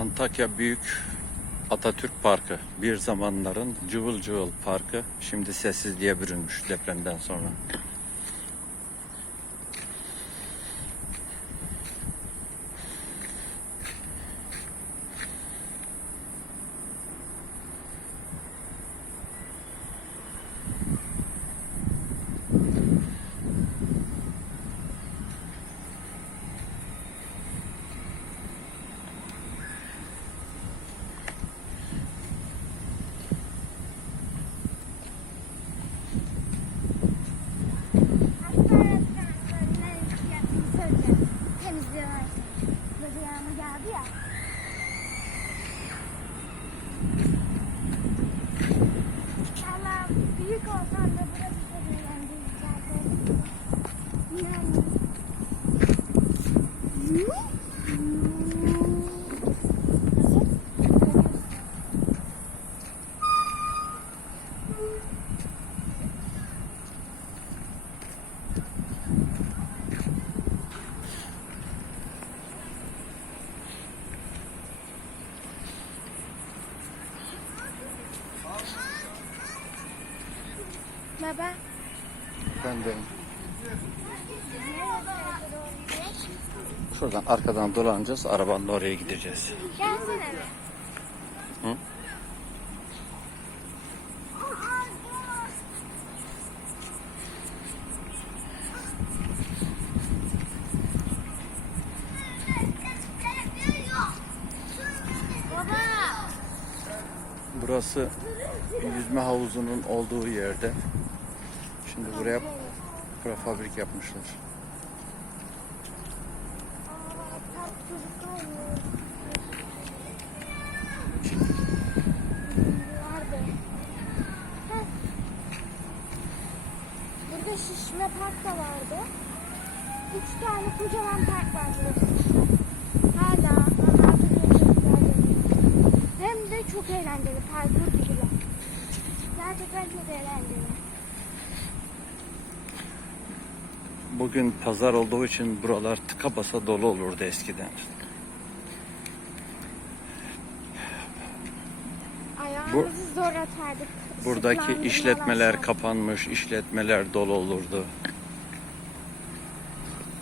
Antakya Büyük Atatürk Parkı. Bir zamanların cıvıl cıvıl parkı. Şimdi sessizliğe bürünmüş depremden sonra. Büyük olsan da burası da eğlendirecek. Yani. Nasıl? Baba. Ben de şuradan arkadan dolanacağız. Arabanın oraya gideceğiz. Gelsene. Hı? Burası yüzme havuzunun olduğu yerde. Şimdi buraya prefabrik yapmışlar. Burada şişme park da vardı. Üç tane kocaman park var burası. Hala hala Hem de çok eğlenceli parkur gibiler. Gerçekten çok eğlenceli. Bugün pazar olduğu için buralar tıka basa dolu olurdu eskiden. Ayağımızı zor atardık. Buradaki işletmeler kapanmış, işletmeler dolu olurdu.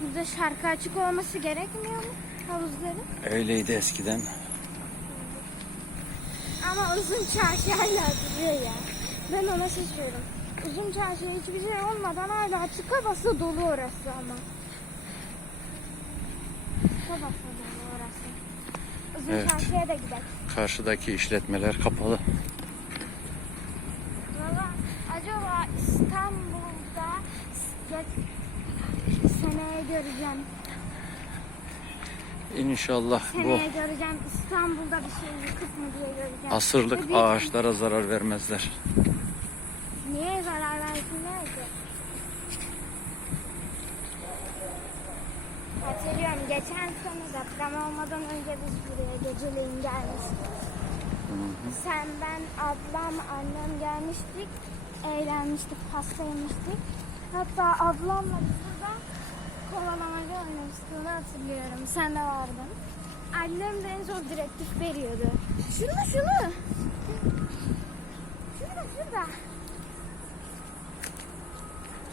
Burada şarkı açık olması gerekmiyor mu havuzların? Öyleydi eskiden. Ama uzun çarşı hala duruyor ya. Ben ona şaşıyorum. Uzun çarşıya hiçbir şey olmadan hala tıka basa dolu orası ama. Basa dolu orası. Uzun Evet. çarşıya da gidelim. Karşıdaki işletmeler kapalı. Valla acaba İstanbul'da seneye göreceğim. İnşallah bu Seneye göreceğim İstanbul'da bir şey yıkık mı diye göreceğim. asırlık Ve bir- ağaçlara zarar vermezler. Niye zarar versinler ki? Hatırlıyorum geçen sene deprem olmadan önce biz buraya geceleyin gelmiştik. Sen, ben, ablam, annem gelmiştik. Eğlenmiştik, pasta yemiştik. Hatta ablamla biz burada kovalamaca oynamıştık. Onu hatırlıyorum. Sen de vardın. Annem de en son direktif veriyordu. Şunu şunu. Şurada şurada.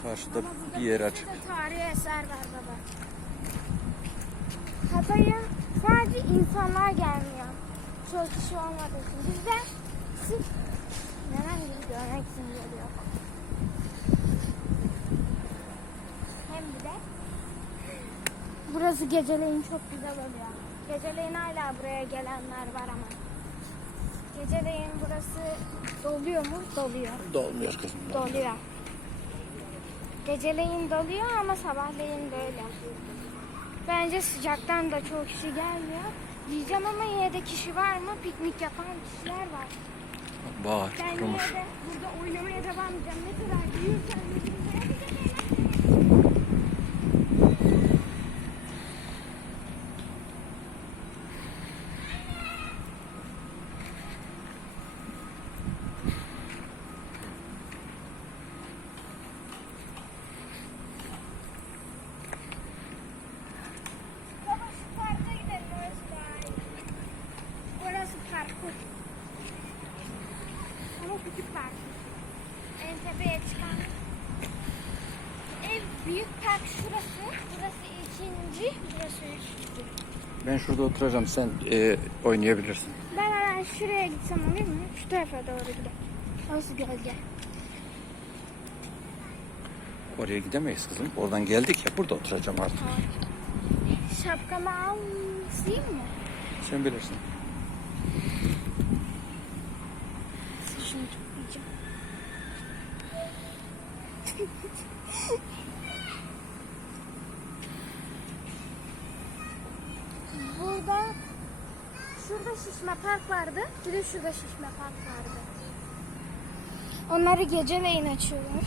Karşıda bir yer açık. Tarihi eser var baba. Hatay'a sadece insanlar gelmiyor. Çok kişi olmadığı için. Biz de sırf neden gibi görmek için geliyor. Hem bir de burası geceleyin çok güzel oluyor. Geceleyin hala buraya gelenler var ama. Geceleyin burası doluyor mu? Doluyor. Dolmuyor kızım. Doluyor. Geceleyin doluyor ama sabahleyin böyle. Bence sıcaktan da çok kişi gelmiyor. Diyeceğim ama yine de kişi var mı? Piknik yapan kişiler var. Bağır, Ben kurumuş. yine de burada oynamaya devam edeceğim. Ne kadar büyürsen büyürsen. Baba şu parka gidelim orası daha iyi. tepeye çıkan ev büyük park şurası. Burası ikinci, burası üçüncü. Ben şurada oturacağım. Sen e, oynayabilirsin. Ben hemen şuraya gitsem olur mu? Şu tarafa doğru gidelim. Orası gölge. Oraya gidemeyiz kızım. Oradan geldik ya. Burada oturacağım artık. Şapkamı alayım mı? Sen bilirsin. Şunu toplayacağım. Burada şurada şişme park vardı. Bir de şurada şişme park vardı. Onları geceleyin açıyorlar.